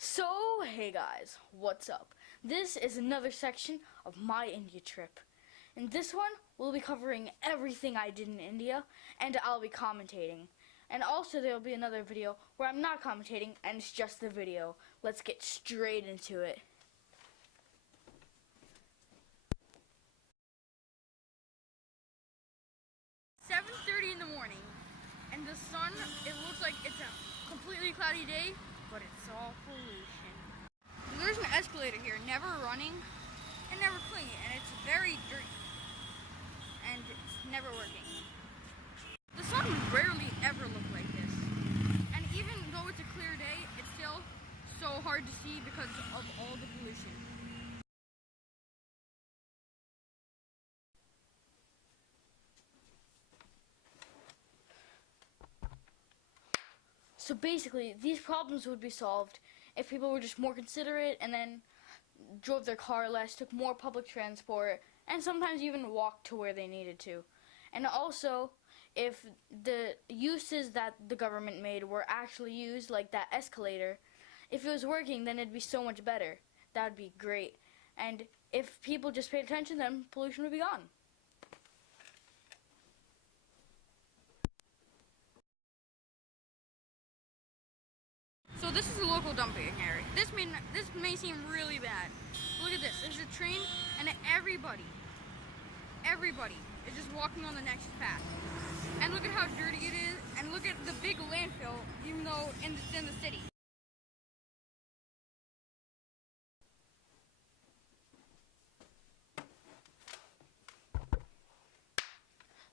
So, hey guys, what's up? This is another section of my India trip. In this one, we'll be covering everything I did in India, and I'll be commentating. And also there'll be another video where I'm not commentating, and it's just the video. Let's get straight into it. "7:30 in the morning, and the sun, it looks like it's a completely cloudy day, but it's all pollution. There's an escalator here, never running and never clean, and it's very dirty, and it's never working. The sun would rarely ever look like this, and even though it's a clear day, it's still so hard to see because of all the pollution. So basically, these problems would be solved if people were just more considerate and then drove their car less, took more public transport, and sometimes even walked to where they needed to. And also, if the uses that the government made were actually used, like that escalator, if it was working, then it'd be so much better. That would be great. And if people just paid attention, then pollution would be gone. So this is a local dumping area. This may seem really bad. Look at this. There's a train, and everybody is just walking on the next path. And look at how dirty it is, and look at the big landfill, even though it's in the city.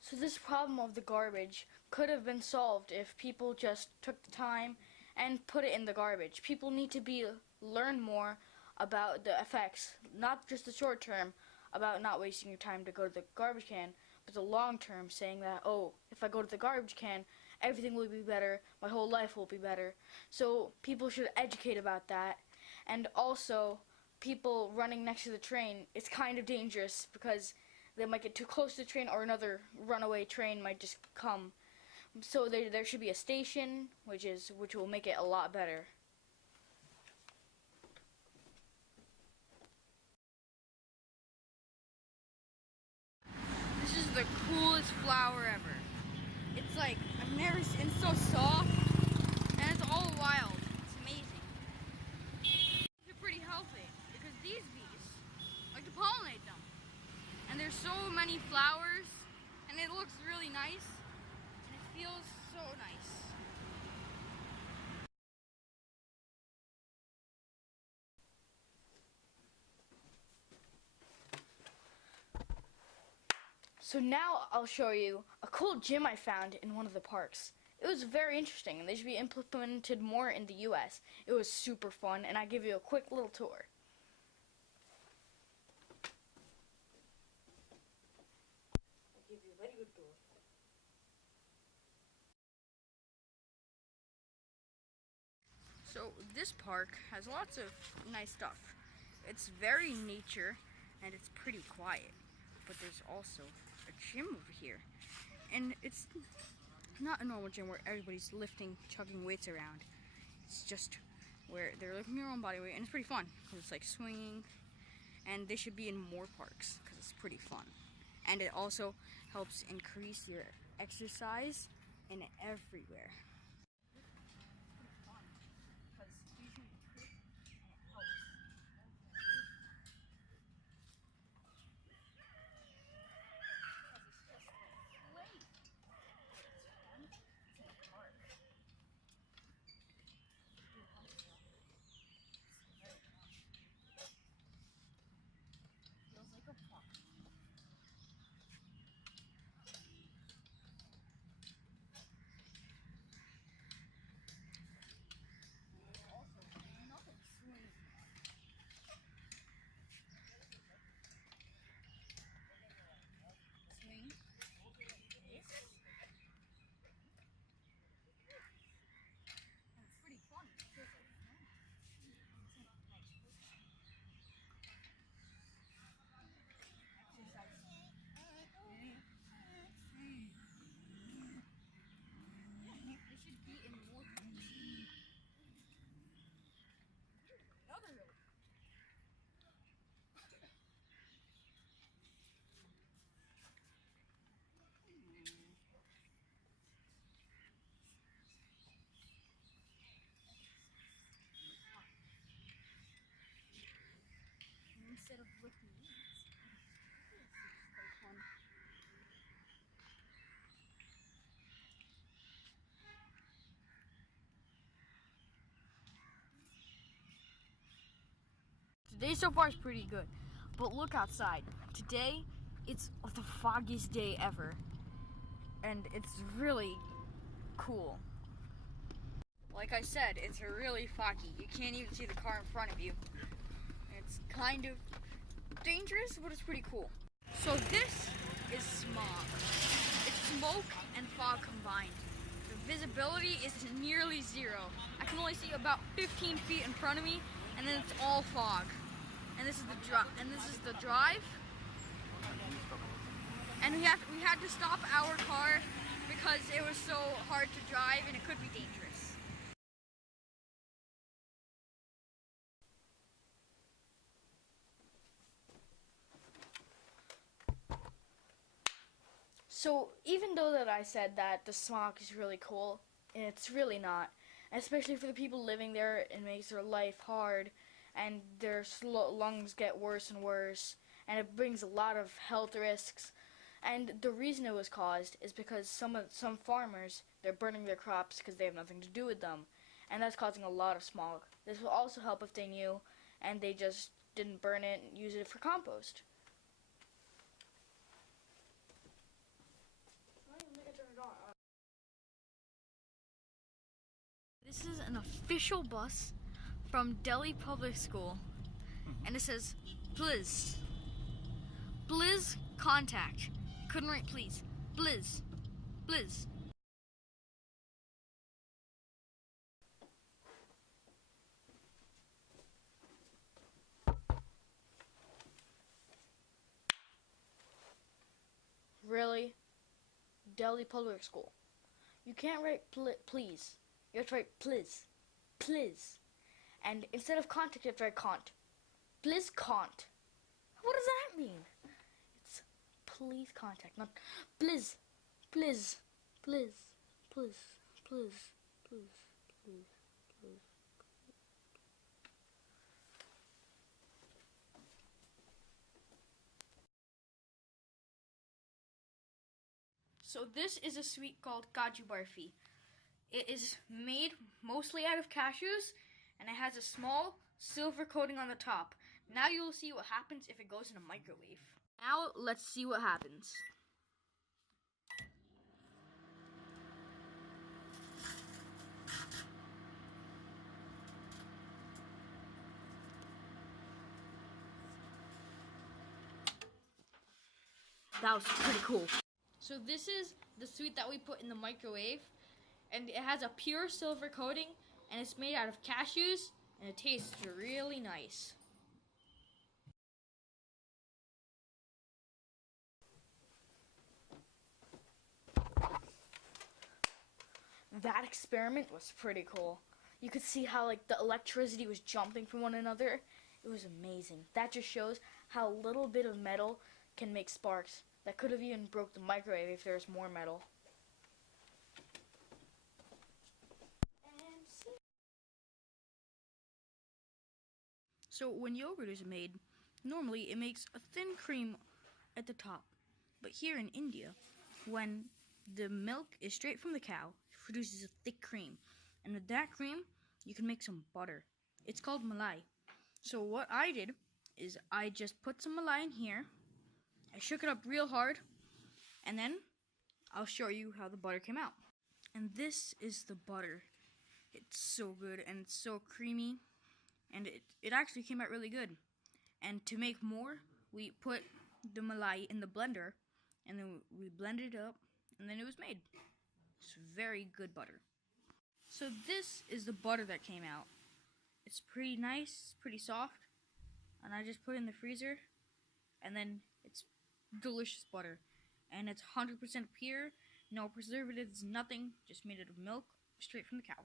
So this problem of the garbage could have been solved if people just took the time and put it in the garbage. People need to learn more about the effects, not just the short term, about not wasting your time to go to the garbage can, but the long term, saying that, oh, if I go to the garbage can, everything will be better, my whole life will be better. So people should educate about that. And also, people running next to the train, it's kind of dangerous because they might get too close to the train, or another runaway train might just come. So there should be a station, which will make it a lot better. This is the coolest flower ever. It's like, I've never seen, it's so soft, and it's all wild. It's amazing. These are pretty healthy, because these bees like to pollinate them. And there's so many flowers, and it looks really nice. Feels so nice. So now I'll show you a cool gym I found in one of the parks. It was very interesting, and they should be implemented more in the US. It was super fun, and I'll give you a quick little tour. I'll give you a very good tour. So this park has lots of nice stuff. It's very nature, and it's pretty quiet. But there's also a gym over here. And it's not a normal gym where everybody's lifting, chugging weights around. It's just where they're lifting their own body weight, and it's pretty fun. It's like swinging, and they should be in more parks because it's pretty fun. And it also helps increase your exercise in everywhere. instead of licking it. Today so far is pretty good, but look outside. Today, it's the foggiest day ever, and it's really cool. Like I said, it's really foggy. You can't even see the car in front of you. It's kind of dangerous, but it's pretty cool. So this is smog. It's smoke and fog combined. The visibility is nearly zero. I can only see about 15 feet in front of me, and then it's all fog. And this is the drive. And we had to stop our car because it was so hard to drive and it could be dangerous. So even though that I said that the smog is really cool, it's really not. Especially for the people living there, it makes their life hard, and their lungs get worse and worse, and it brings a lot of health risks. And the reason it was caused is because some farmers, they're burning their crops because they have nothing to do with them, and that's causing a lot of smog. This will also help if they knew, and they just didn't burn it and use it for compost. This is an official bus from Delhi Public School, and it says, "Please, please contact." Couldn't write please. Please, please. Really? Delhi Public School. You can't write please. You have to write please. Please. And instead of contact, you have to write can't. Please can't. What does that mean? It's please contact, not please. Please. Please. Please. Please. Please. Please. Please. So this is a sweet called Kaju Barfi. It is made mostly out of cashews, and it has a small silver coating on the top. Now you'll see what happens if it goes in a microwave. Now let's see what happens. That was pretty cool. So this is the sweet that we put in the microwave, and it has a pure silver coating, and it's made out of cashews, and it tastes really nice. That experiment was pretty cool. You could see how like the electricity was jumping from one another. It was amazing. That just shows how a little bit of metal can make sparks. That could have even broke the microwave if there was more metal. So when yogurt is made, normally it makes a thin cream at the top. But here in India, when the milk is straight from the cow, it produces a thick cream. And with that cream, you can make some butter. It's called malai. So what I did is I just put some malai in here. I shook it up real hard, and then I'll show you how the butter came out. And this is the butter. It's so good and it's so creamy, and it actually came out really good. And to make more, we put the malai in the blender, and then we blended it up, and then it was made. It's very good butter. So this is the butter that came out. It's pretty nice, pretty soft, and I just put it in the freezer, and then it's delicious butter. And it's 100% pure, no preservatives, nothing, just made out of milk, straight from the cow.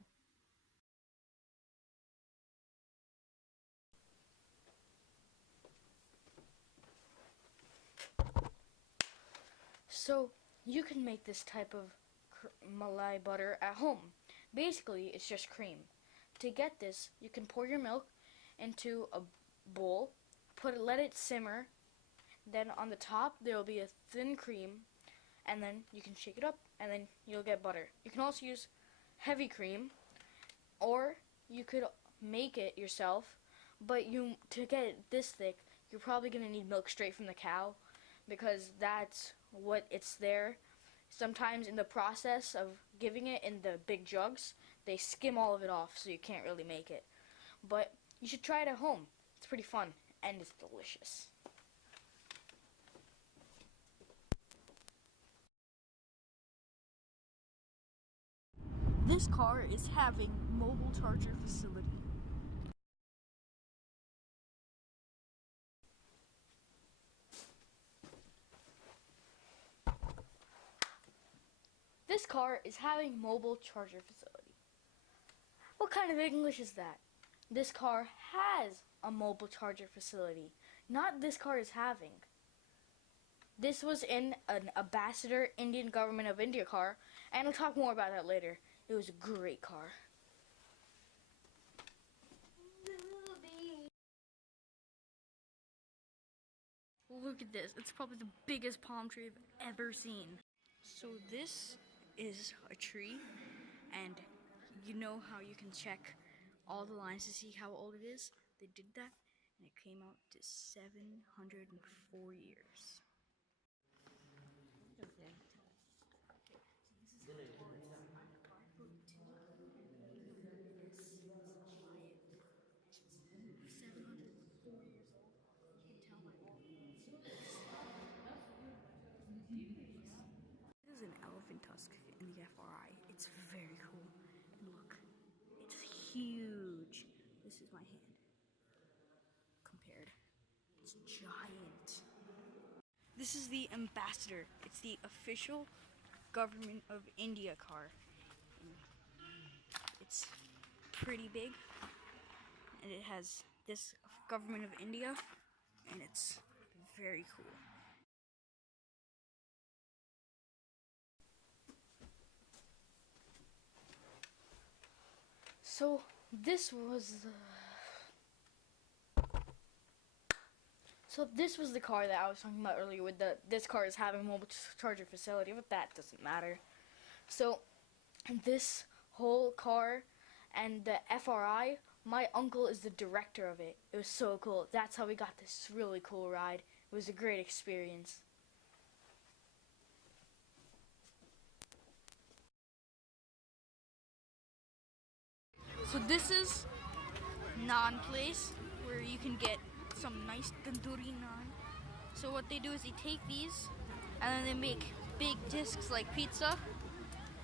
So you can make this type of malai butter at home. Basically, it's just cream. To get this, you can pour your milk into a bowl, let it simmer. Then on the top there will be a thin cream, and then you can shake it up, and then you'll get butter. You can also use heavy cream, or you could make it yourself. But to get it this thick, you're probably gonna need milk straight from the cow, because that's what it's there. Sometimes in the process of giving it in the big jugs, they skim all of it off, so you can't really make it. But you should try it at home. It's pretty fun, and it's delicious. This car is having mobile charger facility. This car is having mobile charger facility. What kind of English is that? This car has a mobile charger facility. Not this car is having. This was in an Ambassador Indian Government of India car, and I'll talk more about that later. It was a great car. Look at this. It's probably the biggest palm tree I've ever seen. So this is a tree, and you know how you can check all the lines to see how old it is? They did that, and it came out to 704 years. This is an elephant tusk in the FRI. It's very cool. And look, it's huge. This is my hand compared. It's giant. This is the Ambassador. It's the official Government of India car. It's pretty big, and it has this Government of India, and it's very cool. So this was the car that I was talking about earlier with this car is having a mobile charger facility, but that doesn't matter. So this whole car and the FRI, my uncle is the director of it. It was so cool. That's how we got this really cool ride. It was a great experience. So this is naan place where you can get some nice tandoori naan. So what they do is they take these and then they make big discs like pizza,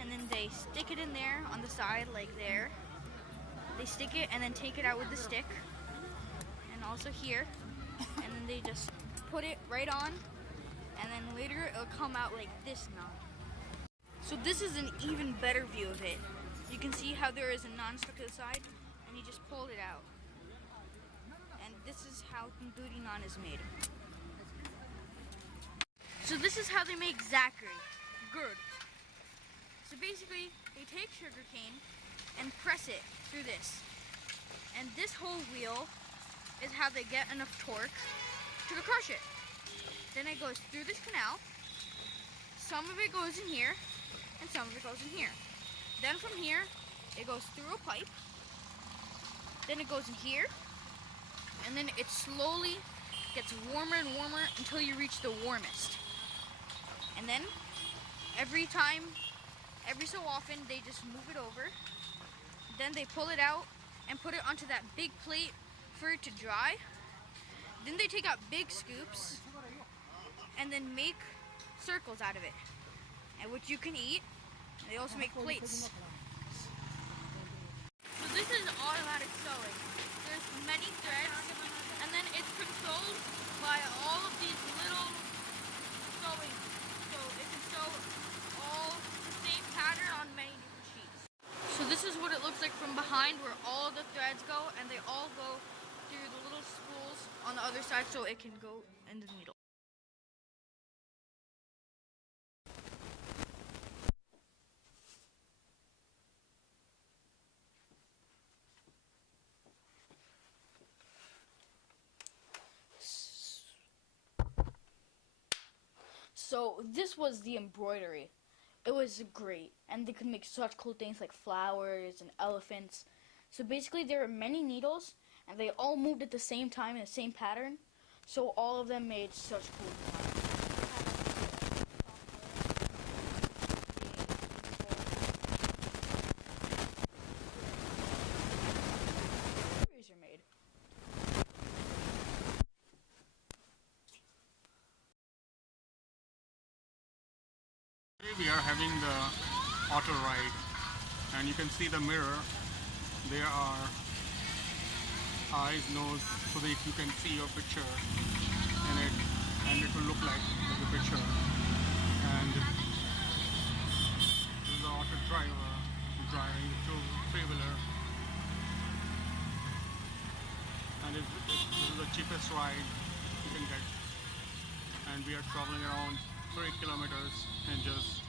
and then they stick it in there on the side like there. They stick it and then take it out with the stick, and also here, and then they just put it right on, and then later it'll come out like this naan. So this is an even better view of it. You can see how there is a naan stuck to the side, and you just pull it out. And this is how tandoori naan is made. So this is how they make zachary, gurd. So basically, they take sugar cane and press it through this. And this whole wheel is how they get enough torque to crush it. Then it goes through this canal. Some of it goes in here, and some of it goes in here. Then from here, it goes through a pipe. Then it goes in here. And then it slowly gets warmer and warmer until you reach the warmest. And then every so often, they just move it over. Then they pull it out and put it onto that big plate for it to dry. Then they take out big scoops and then make circles out of it, and which you can eat. They also make plates. So this is automatic sewing. There's many threads, and then it's controlled by all of these little sewing. So it can sew all the same pattern on many different sheets. So this is what it looks like from behind, where all the threads go, and they all go through the little spools on the other side so it can go in the needle. So this was the embroidery. It was great, and they could make such cool things like flowers and elephants. So basically there were many needles, and they all moved at the same time in the same pattern, so all of them made such cool designs. Are made. Today we are having the auto ride, and you can see the mirror. There are eyes, nose, so that you can see your picture in it, and it will look like the picture. And this is the auto driver driving the three-wheeler, and this is the cheapest ride you can get. And we are traveling around 3 kilometers in just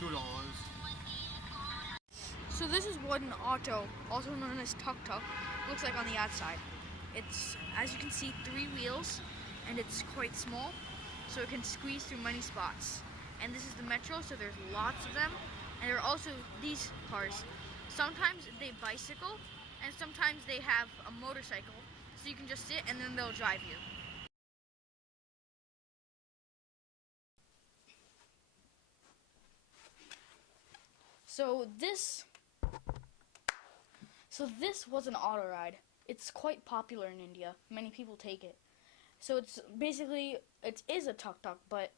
$2. So this is what an auto, also known as tuk-tuk, looks like on the outside. It's, as you can see, 3 wheels, and it's quite small, so it can squeeze through many spots. And this is the metro, so there's lots of them. And there are also these cars. Sometimes they bicycle, and sometimes they have a motorcycle, so you can just sit and then they'll drive you. So this was an auto ride. It's quite popular in India. Many people take it. So it's basically, it is a tuk-tuk, but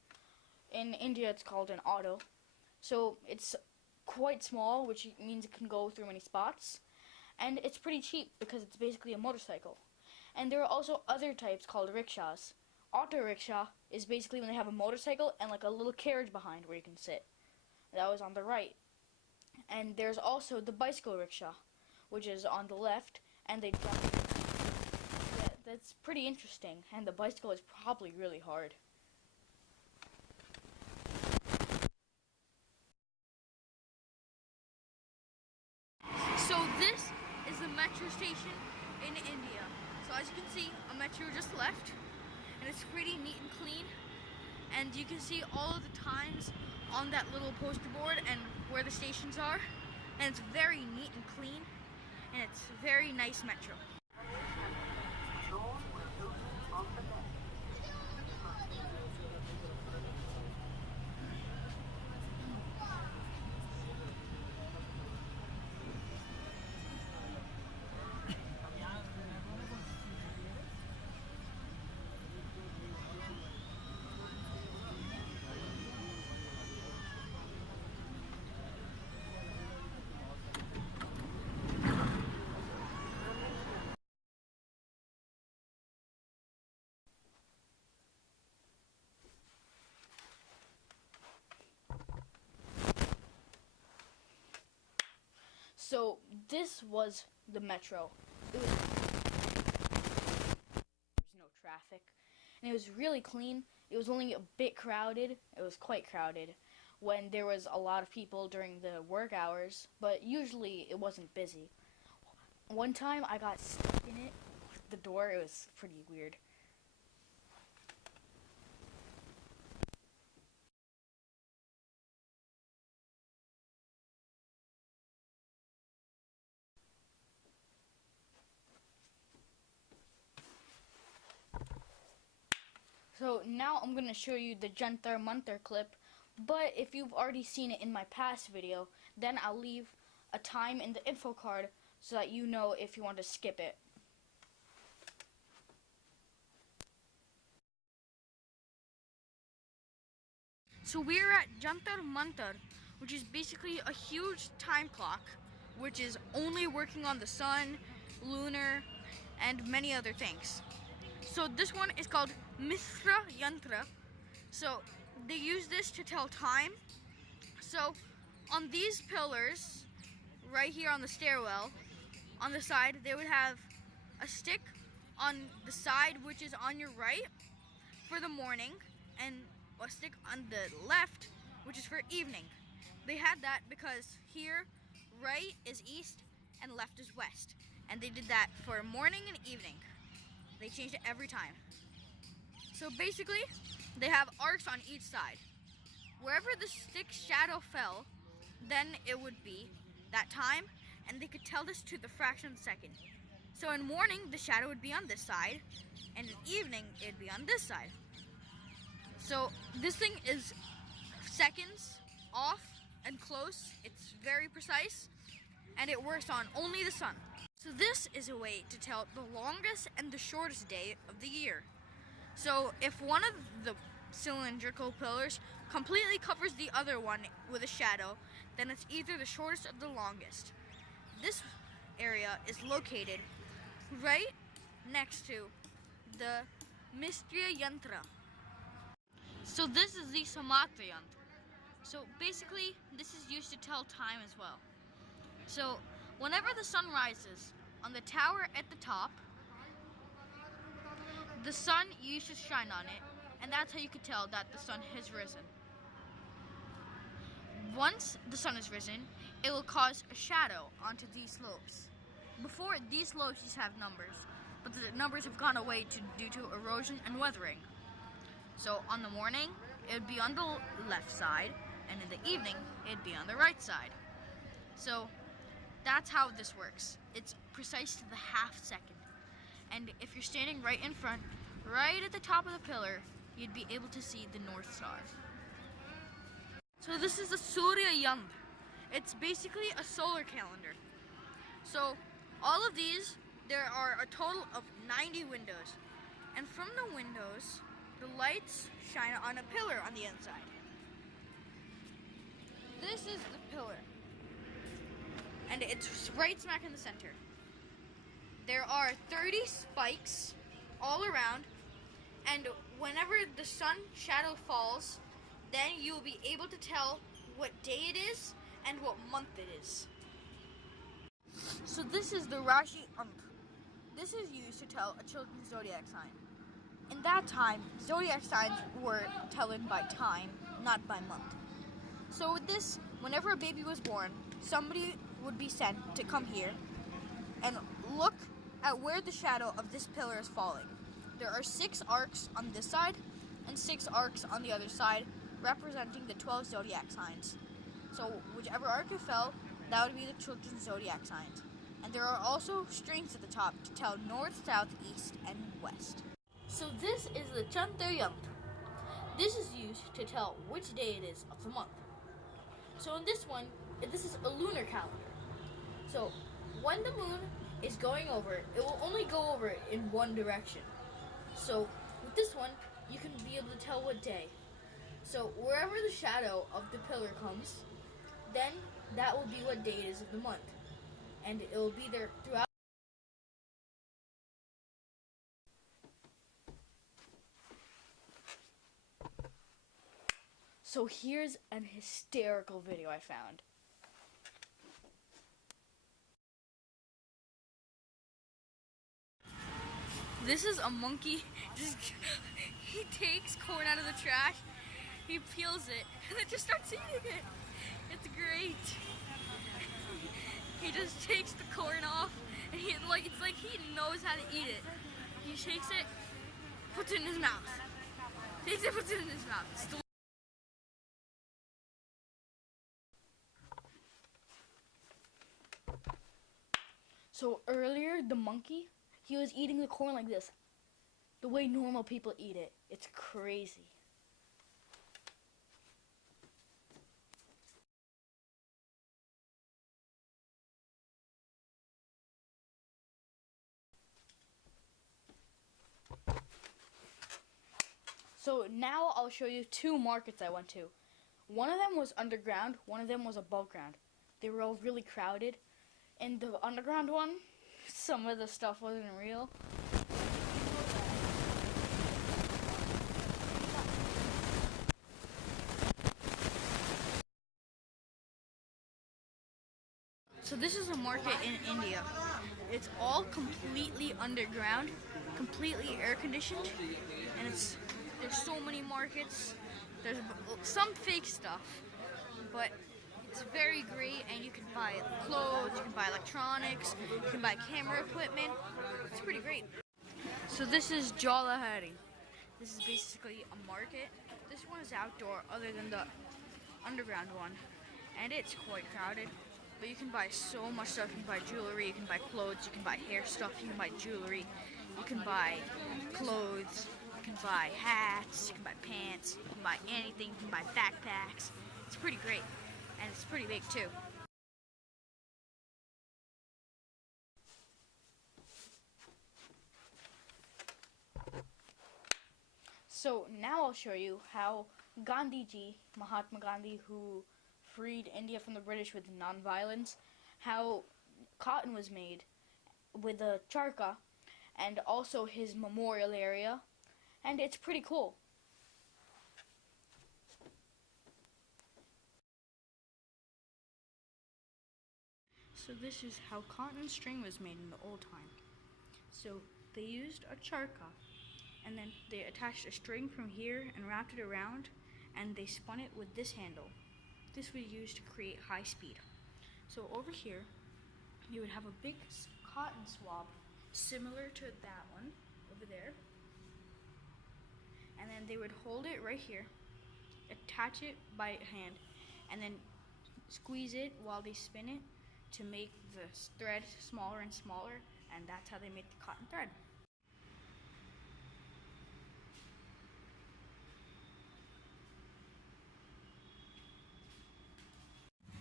in India it's called an auto. So it's quite small, which means it can go through many spots. And it's pretty cheap because it's basically a motorcycle. And there are also other types called rickshaws. Auto rickshaw is basically when they have a motorcycle and like a little carriage behind where you can sit. That was on the right. And there's also the bicycle rickshaw, which is on the left, and they jump. Yeah, that's pretty interesting, and the bicycle is probably really hard. So this is the metro station in India. So as you can see, a metro just left, and it's pretty neat and clean. And you can see all of the times on that little poster board and where the stations are. And it's very neat and clean, and it's a very nice metro. So this was the metro. There was no traffic, and it was really clean. It was only a bit crowded. It was quite crowded when there was a lot of people during the work hours, but usually it wasn't busy. One time I got stuck in it with the door. It was pretty weird. So now I'm going to show you the Jantar Mantar clip, but if you've already seen it in my past video, then I'll leave a time in the info card so that you know if you want to skip it. So we're at Jantar Mantar, which is basically a huge time clock, which is only working on the sun, lunar, and many other things. So this one is called Mithra Yantra. So they use this to tell time. So on these pillars, right here on the stairwell, on the side, they would have a stick on the side, which is on your right, for the morning, and a stick on the left, which is for evening. They had that because here, right is east and left is west. And they did that for morning and evening. They changed it every time. So basically, they have arcs on each side. Wherever the stick's shadow fell, then it would be that time, and they could tell this to the fraction of a second. So in morning, the shadow would be on this side, and in evening, it'd be on this side. So this thing is seconds, off, and close. It's very precise, and it works on only the sun. So this is a way to tell the longest and the shortest day of the year. So if one of the cylindrical pillars completely covers the other one with a shadow, then it's either the shortest or the longest. This area is located right next to the Mistriya Yantra. So this is the Samatra Yantra. So basically, this is used to tell time as well. So whenever the sun rises on the tower at the top, the sun used to shine on it, and that's how you could tell that the sun has risen. Once the sun is risen, it will cause a shadow onto these slopes. Before, these slopes used to have numbers, but the numbers have gone away due to erosion and weathering. So on the morning, it would be on the left side, and in the evening, it'd be on the right side. So that's how this works. It's precise to the half second. And if you're standing right in front, right at the top of the pillar, you'd be able to see the North Star. So this is the Surya Yandra. It's basically a solar calendar. So all of these, there are a total of 90 windows. And from the windows, the lights shine on a pillar on the inside. This is the pillar. And it's right smack in the center. There are 30 spikes all around, and whenever the sun shadow falls, then you'll be able to tell what day it is and what month it is. So this is the Rashi Ant. This is used to tell a children's zodiac sign. In that time, zodiac signs were told by time, not by month. So with this, whenever a baby was born, somebody would be sent to come here and look at where the shadow of this pillar is falling. There are 6 arcs on this side and 6 arcs on the other side, representing the 12 zodiac signs. So whichever arc it fell, that would be the children's zodiac signs. And there are also strings at the top to tell north, south, east, and west. So this is the Chandra Yantra. This is used to tell which day it is of the month. So in this one, this is a lunar calendar. So when the moon is going over, it will only go over in one direction. So with this one, you can be able to tell what day. So wherever the shadow of the pillar comes, then that will be what day it is of the month. And it will be there throughout. So here's an hysterical video I found. This is a monkey. He takes corn out of the trash, he peels it, and then just starts eating it. It's great. He just takes the corn off, and it's like he knows how to eat it. He shakes it, puts it in his mouth. Takes it, puts it in his mouth. It's delicious. So earlier, the monkey, he was eating the corn like this. The way normal people eat it. It's crazy. So now I'll show you 2 markets I went to. One of them was underground, one of them was above ground. They were all really crowded. In the underground one, some of the stuff wasn't real. So this is a market in India. It's all completely underground, completely air conditioned, and there's so many markets. There's some fake stuff, but it's very great, and you can buy clothes, you can buy electronics, you can buy camera equipment. It's pretty great. So this is Jalahari. This is basically a market. This one is outdoor other than the underground one. And it's quite crowded. But you can buy so much stuff. You can buy jewelry, you can buy clothes, you can buy hair stuff, you can buy jewelry, you can buy clothes, you can buy hats, you can buy pants, you can buy anything, you can buy backpacks. It's pretty great. And it's pretty big too. So now I'll show you how Gandhiji, Mahatma Gandhi, who freed India from the British with non-violence, how cotton was made with a charkha, and also his memorial area, and it's pretty cool. So this is how cotton string was made in the old time. So they used a charkha, and then they attached a string from here and wrapped it around, and they spun it with this handle. This was used to create high speed. So over here, you would have a big cotton swab similar to that one over there, and then they would hold it right here, attach it by hand, and then squeeze it while they spin it to make the thread smaller and smaller, and that's how they make the cotton thread.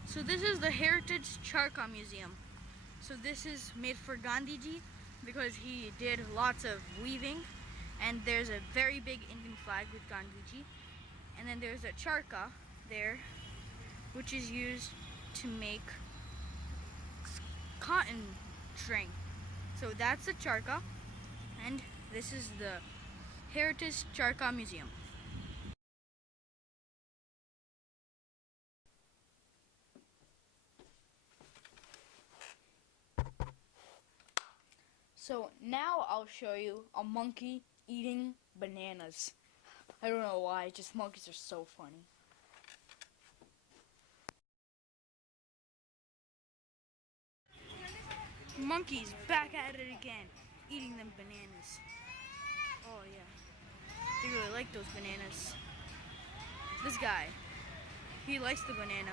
So this is the Heritage Charkha Museum. So this is made for Gandhiji because he did lots of weaving, and there's a very big Indian flag with Gandhiji. And then there's a charkha there, which is used to make cotton string. So that's the charkha, and this is the Heritage Charkha Museum. So now I'll show you a monkey eating bananas. I don't know why, just monkeys are so funny. Monkeys back at it again, eating them bananas. Oh yeah, they really like those bananas. This guy, he likes the banana.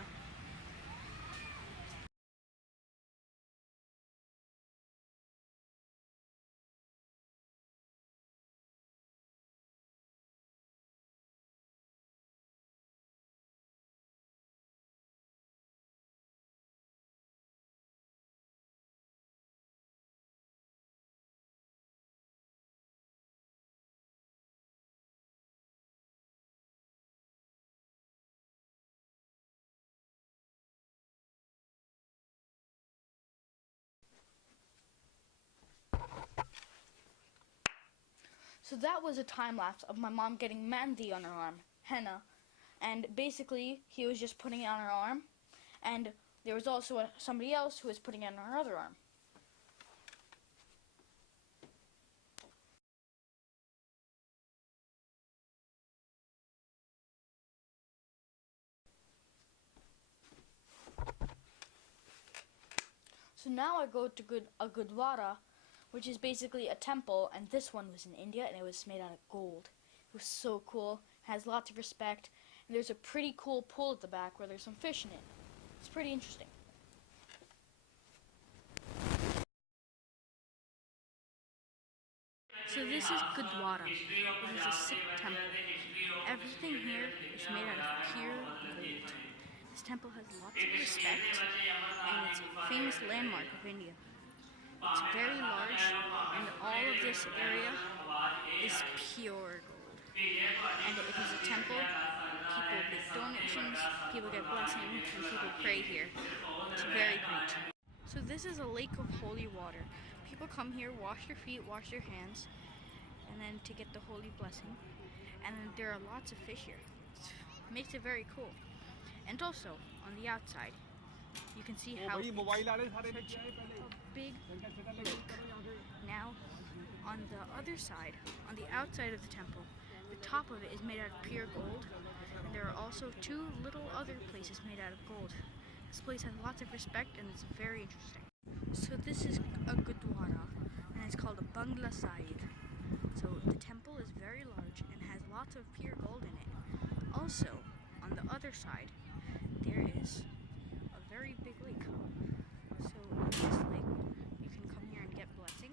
So that was a time lapse of my mom getting mehndi on her arm, henna. And basically, he was just putting it on her arm. And there was also somebody else who was putting it on her other arm. So now I go to a Gurdwara, which is basically a temple, and this one was in India, and it was made out of gold. It was so cool, has lots of respect, and there's a pretty cool pool at the back where there's some fish in it. It's pretty interesting. So this is Gurdwara. It is a Sikh temple. Everything here is made out of pure gold. This temple has lots of respect, and it's a famous landmark of India. It's very large, and all of this area is pure gold. And it is a temple. People make donations, people get blessings, and people pray here. It's very great. So this is a lake of holy water. People come here, wash their feet, wash their hands, and then to get the holy blessing. And there are lots of fish here. It makes it very cool. And also, on the outside, you can see how it's such a big lake. Now, on the other side, on the outside of the temple, the top of it is made out of pure gold, and there are also two little other places made out of gold. This place has lots of respect, and it's very interesting. So this is a Gurdwara, and it's called a Bangla Sahib. So the temple is very large and also, on the other side, there is a very big lake. So in this lake, you can come here and get blessing,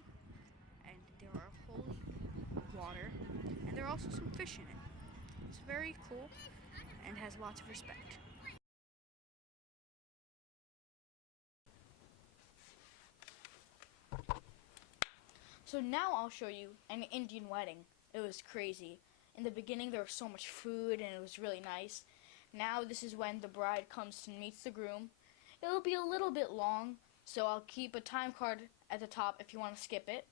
and there are holy water, and there are also some fish in it. It's very cool and has lots of respect. So now I'll show you an Indian wedding. It was crazy. In the beginning there was so much food and it was really nice. Now this is when the bride comes to meet the groom. It'll be a little bit long, so I'll keep a time card at the top if you want to skip it.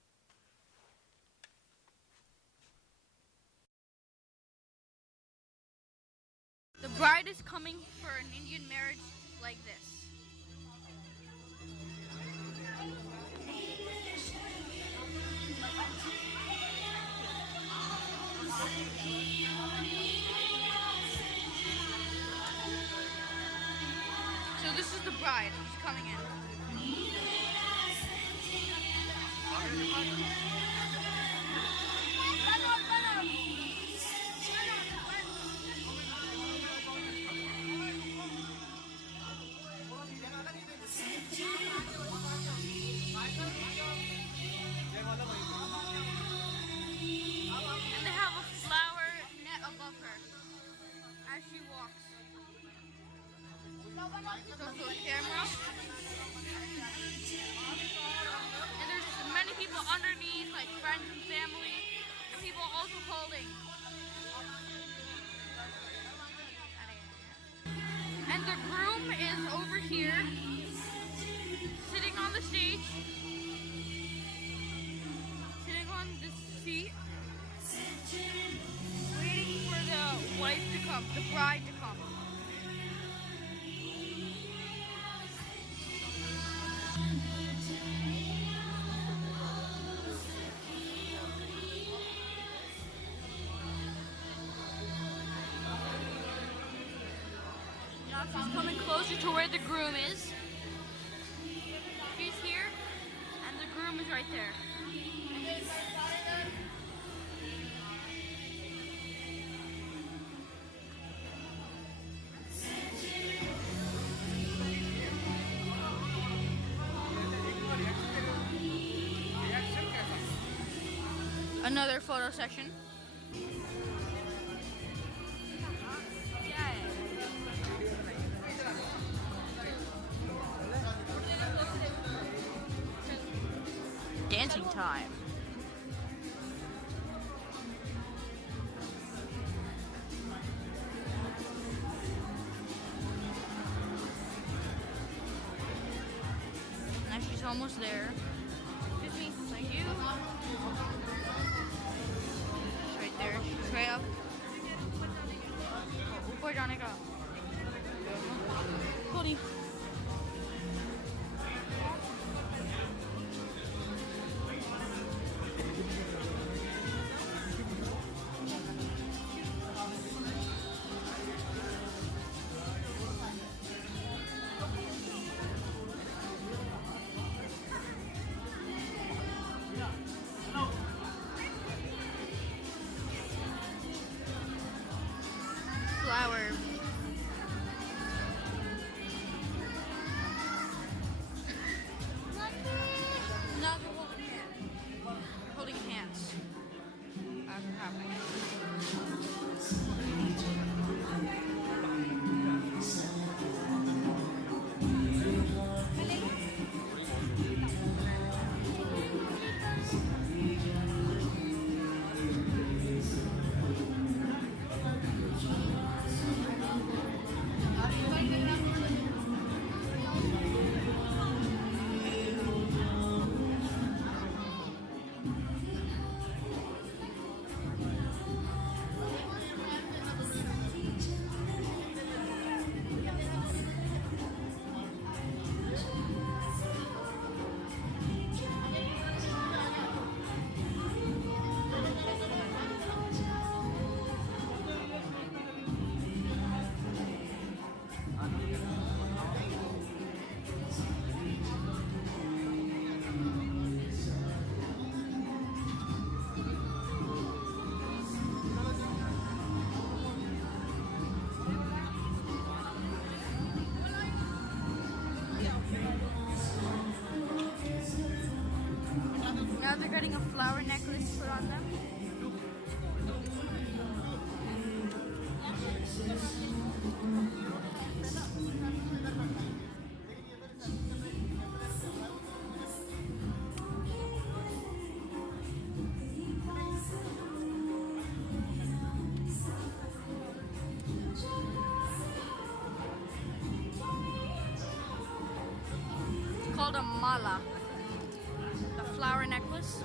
The bride is coming for an Indian marriage like this. So this is the bride. She's coming in. And they have a flower net above her as she walks. There's also a camera. And there's many people underneath, like friends and family, and people also holding. And the groom is over here, sitting on the stage, sitting on this seat, waiting for the wife to come, the bride to come. Now she's coming closer to where the groom is. She's here, and the groom is right there. Another photo session. Dancing time. Now she's almost there. Excuse me, thank you. She's right there, she's right up. ऊपर जाने का. Cody. Flower. No, they're holding hands. They're holding hands. As they're happening. called a mala, the flower necklace.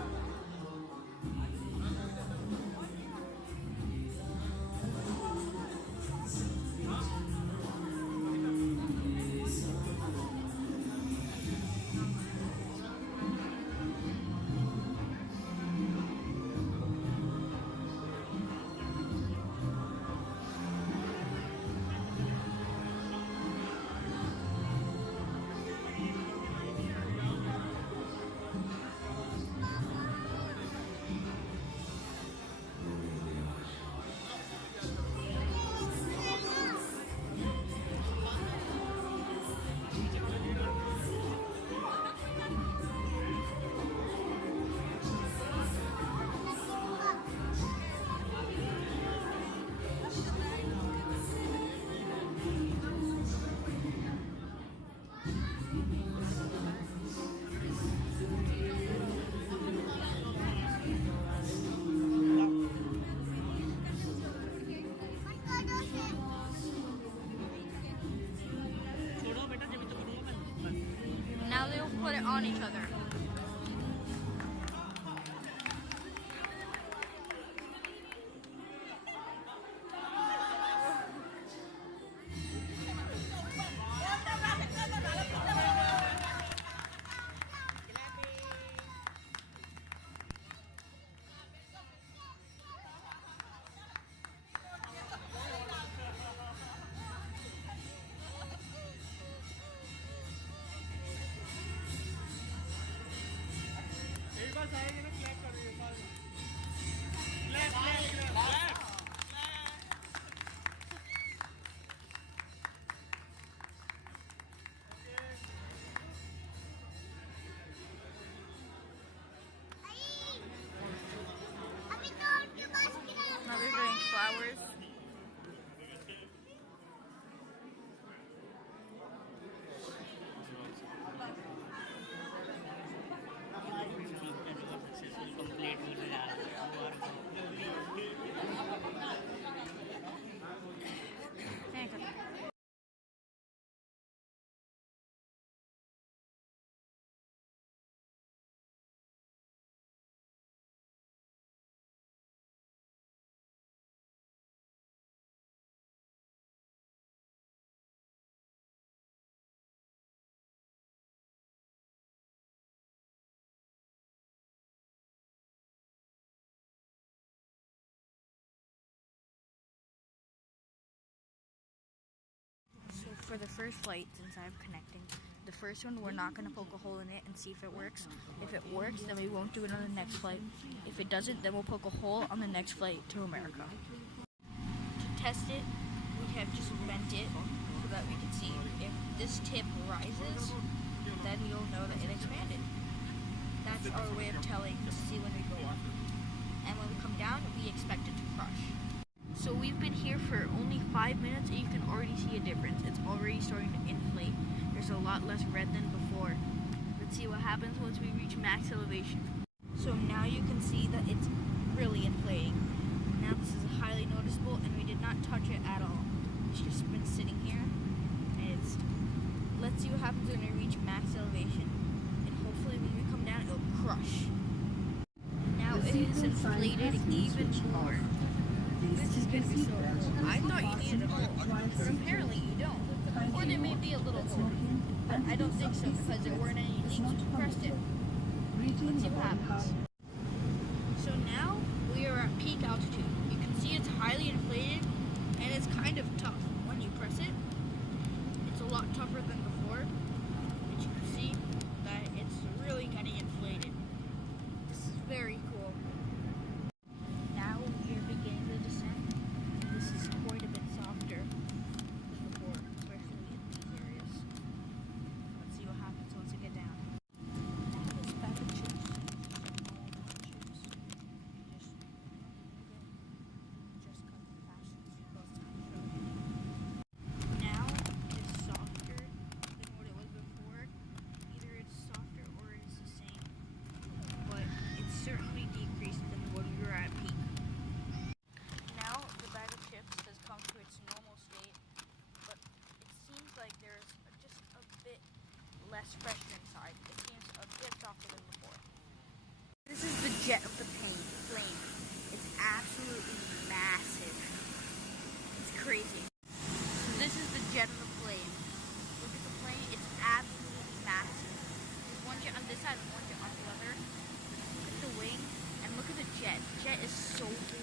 Now they'll put it on each other. Now they're doing flowers. So for the first flight, since I'm connecting, the first one we're not going to poke a hole in it and see if it works. If it works, then we won't do it on the next flight. If it doesn't, then we'll poke a hole on the next flight to America. To test it, we have just bent it so that we can see if this tip rises, then you'll know that it expanded. That's our way of telling to see when we go up. And when we come down, we expect it to crush. So we've been here for only 5 minutes and you can already see a difference. It's already starting to inflate. There's a lot less red than before. Let's see what happens once we reach max elevation. So now you can see that it's really inflating. Now this is highly noticeable and we did not touch it at all. It's just been sitting here. And let's see what happens when we reach max elevation. And hopefully when we come down, it'll crush. Now it is inflated even more. This is going to be so cool. I thought you needed a hole, but apparently you don't. Or there may be a little hole, but I don't think so because there weren't any leaks when you pressed it. Let's see what happens. So now we are at peak altitude. You can see it's highly inflated and it's kind of tough. When you press it, it's a lot tougher than before. But you can see that it's really getting inflated. This is very cool. Now we are beginning the descent. This is quite a bit softer than before, especially in these areas. Let's see what happens once we get down. This bag of chips. less freshen inside. It seems a bit softer than before. This is the jet of the flame. It's absolutely massive. It's crazy. So this is the jet of the flame. Look at the flame. It's absolutely massive. There's one jet on this side and one jet on the other. Look at the wing and look at the jet. The jet is so big.